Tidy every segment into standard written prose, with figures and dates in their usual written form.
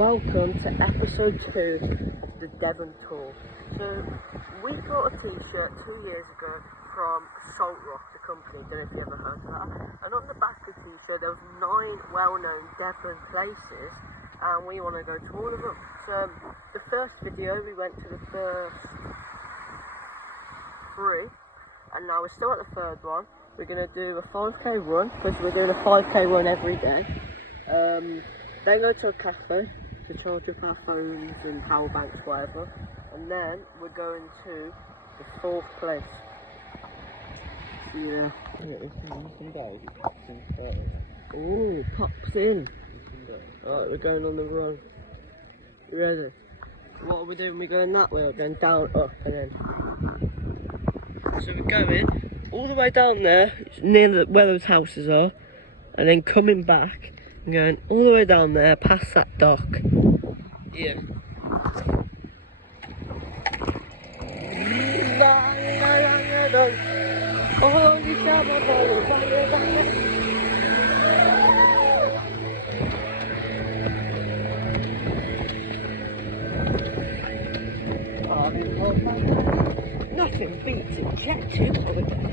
welcome to episode 2 of the Devon tour. So we got a t-shirt 2 years ago from Salt Rock, the company, don't know if you ever heard of that, and on the back of the t-shirt there was 9 well-known Devon places and we want to go to all of them. So the first video we went to the first 3 and now we're still at the third one. We're going to do a 5k run because we're doing a 5k run every day. Then go to a cafe to charge up our phones and power banks, whatever. And then we're going to the 4th place. Yeah. Oh, pops in. Alright, we're going on the run. You ready? What are we doing? We're going that way, we're going down, up, and then. So we're going all the way down there, near where those houses are, and then coming back. I'm going all the way down there, past that dock. Yeah. Nothing beats a jet tube over there.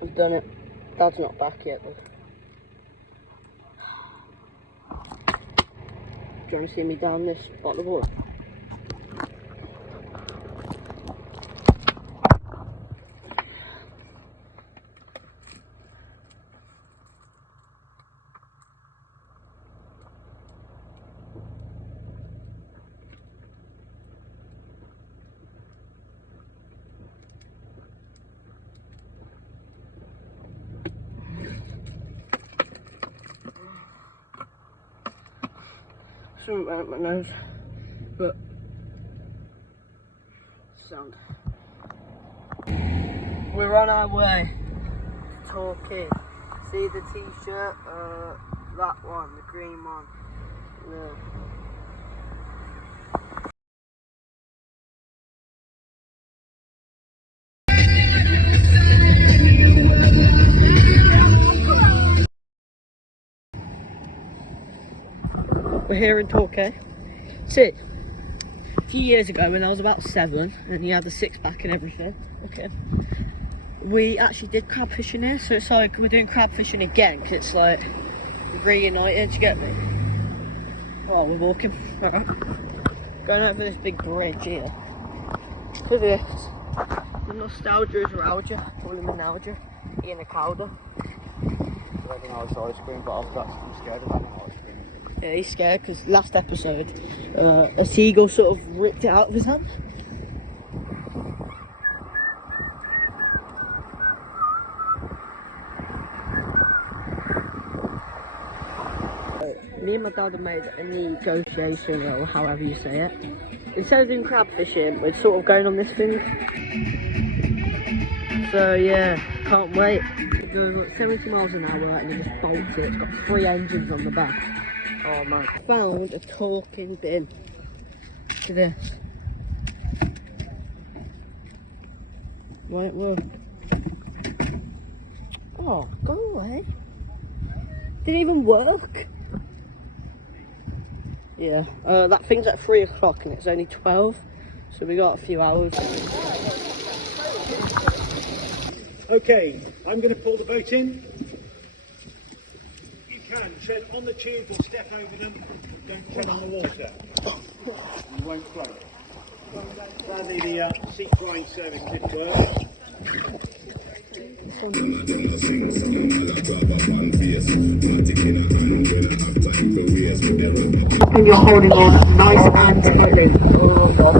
We've done it. Dad's not back yet though. Do you want to see me down this bottle of water? Something went up my nose, but sound. We're on our way to Torquay. See the t-shirt? That one, the green one. Yeah. We're here in Torquay. See, a few years ago when I was about 7 and he had the 6-pack and everything, okay, we actually did crab fishing here, so it's like we're doing crab fishing again because it's like reunited, you get me? Oh, we're walking, alright. Going over this big bridge here. Look at this. The nostalgia is around you, call him nostalgia, eating a cowder. I think I was ice cream, but I'm scared of having ice cream. Yeah, he's scared because last episode, a seagull sort of ripped it out of his hand. Me and my dad have made a negotiation, or however you say it. Instead of doing crab fishing, we're sort of going on this thing. So yeah, can't wait. It's going like 70 miles an hour and it just bolts it. It's got 3 engines on the back. Oh man. I found a talking bin. Look at this. Won't work. Oh, go away. Didn't even work. Yeah, that thing's at 3 o'clock and it's only 12, so we got a few hours. Okay, I'm going to pull the boat in. You can tread on the tubes or step over them. Don't tread on the water. You won't float. Sadly, the seat drying service didn't work. And you're holding on nice and tightly. Oh god.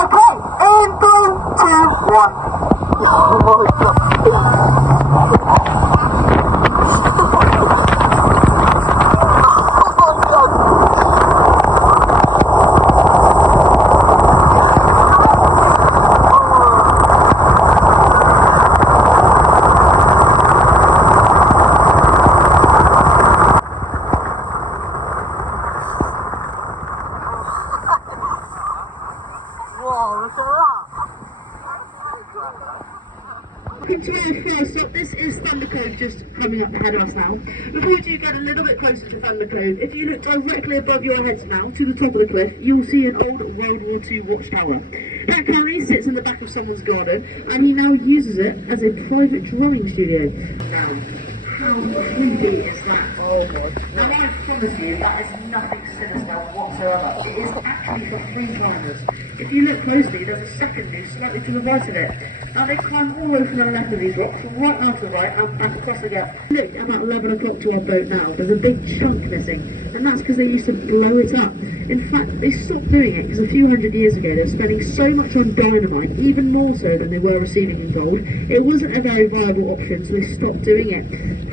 Okay, in 3, 2, 1. is Thunder Cove just coming up ahead of us now. Before you get a little bit closer to Thunder Cove, if you look directly above your heads now, to the top of the cliff, you'll see an old World War II watchtower. That currently sits in the back of someone's garden, and he now uses it as a private drawing studio. Now, how creepy is that? Oh my. Now I promise you, that is nothing sinister whatsoever. It is actually for free climbers. If you look closely, there's a second view slightly to the right of it. Now they climb all the way from the left of these rocks, right out to the right, and back across again. Look, about 11 o'clock to our boat now, there's a big chunk missing, and that's because they used to blow it up. In fact, they stopped doing it because a few hundred years ago they were spending so much on dynamite, even more so than they were receiving in gold. It wasn't a very viable option, so they stopped doing it.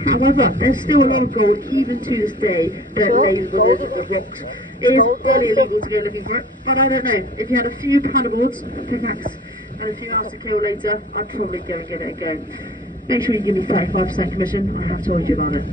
However, there's still a lot of gold, even to this day, that lays within the rocks. It is probably illegal to go looking for it, but I don't know. If you had a few paddleboards, pickaxe, and a few hours to kill later, I'd probably go and give it a go. Make sure you give me 35% commission, I have told you about it.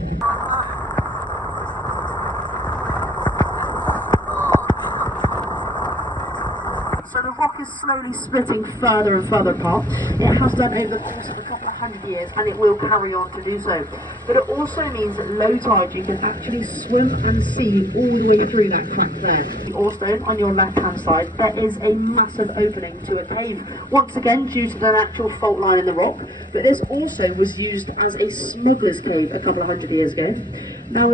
So the rock is slowly splitting further and further apart. It has done over the course of a couple of hundred years, and it will carry on to do so. But it also means that low tide you can actually swim and see all the way through that crack there. Also, on your left hand side, there is a massive opening to a cave. Once again, due to the natural fault line in the rock, but this also was used as a smuggler's cave a couple of hundred years ago. Now,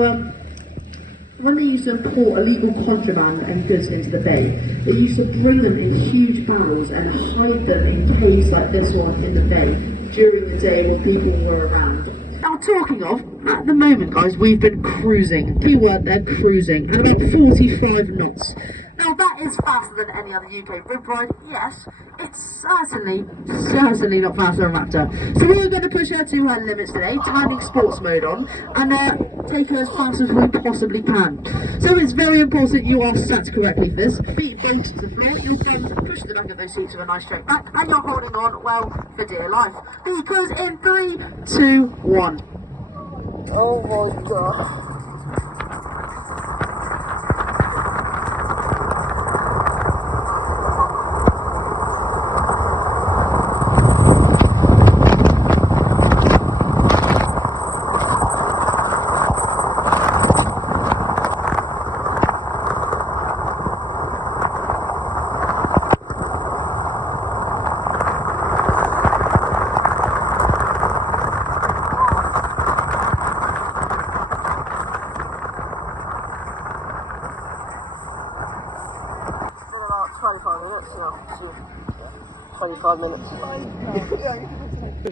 when they used to import illegal contraband and goods into the bay, they used to bring them in huge barrels and hide them in caves like this one in the bay during the day when people were around. Now talking of, at the moment guys, we've been cruising. Keyword there, cruising, at about 45 knots. Now that is faster than any other UK rib ride, yes. It's certainly not faster than Raptor. So we're going to push her to her limits today, turning sports mode on, and take her as fast as we possibly can. So it's very important you are sat correctly for this. Feet bent to the floor, your thumbs push the back of those seats with a nice straight back, and you're holding on, well, for dear life. Because in 3, 2, 1. Oh my god.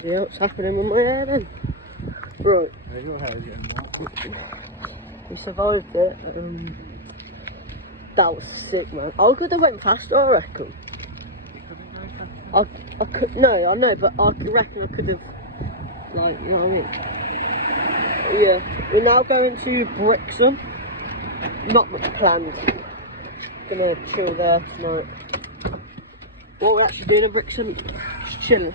What's happening with my hair then? Right. We survived it. That was sick, man. I could have went faster, I reckon. I could, no, I know, but I reckon I could have, like, you know what I mean? Yeah, we're now going to Brixham. Not much planned. Gonna chill there tonight. What we're actually doing in Brixham, just chilling.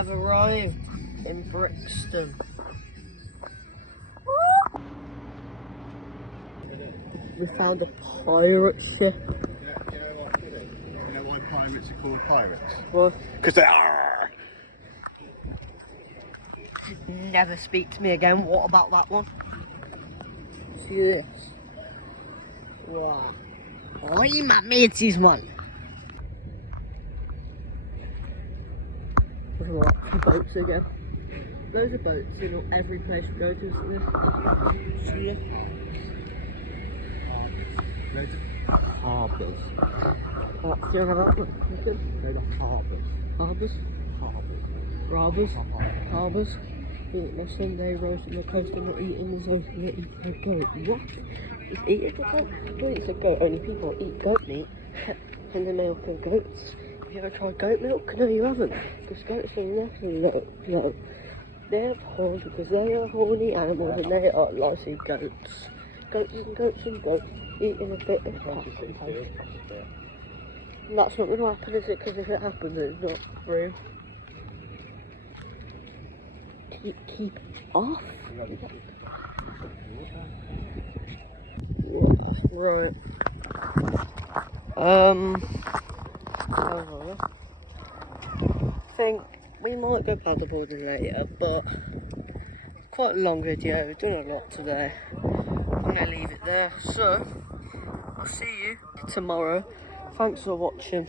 I've arrived in Brixton. We found a pirate ship. You know why pirates are called pirates? What? Because they are. Never speak to me again. What about that one? See this? Wow. Oi, my mateys, man. Look at the boats again. Those are boats in every place we go to, isn't there? See it? Loads of harbours. Do you have that one? Loads of harbours. Harbours? Harbours. Robbers? Harbours? Eat my Sunday roast on the coast and not eating as open to eat a goat. What? Is eating a goat? Who eats a goat? Only people eat goat meat and the milk of goats. Have you ever tried goat milk? No, you haven't. Because goats are nothing. No. They're horned because they are horny animals and they are lousy goats. Goats and goats and goats eating a bit of cotton. That's not going to happen, is it? Because if it happens, it's not real. Keep off. Right. I think we might go paddleboarding later, but quite a long video. We've done a lot today. I'm gonna leave it there. So I'll see you tomorrow. Thanks for watching.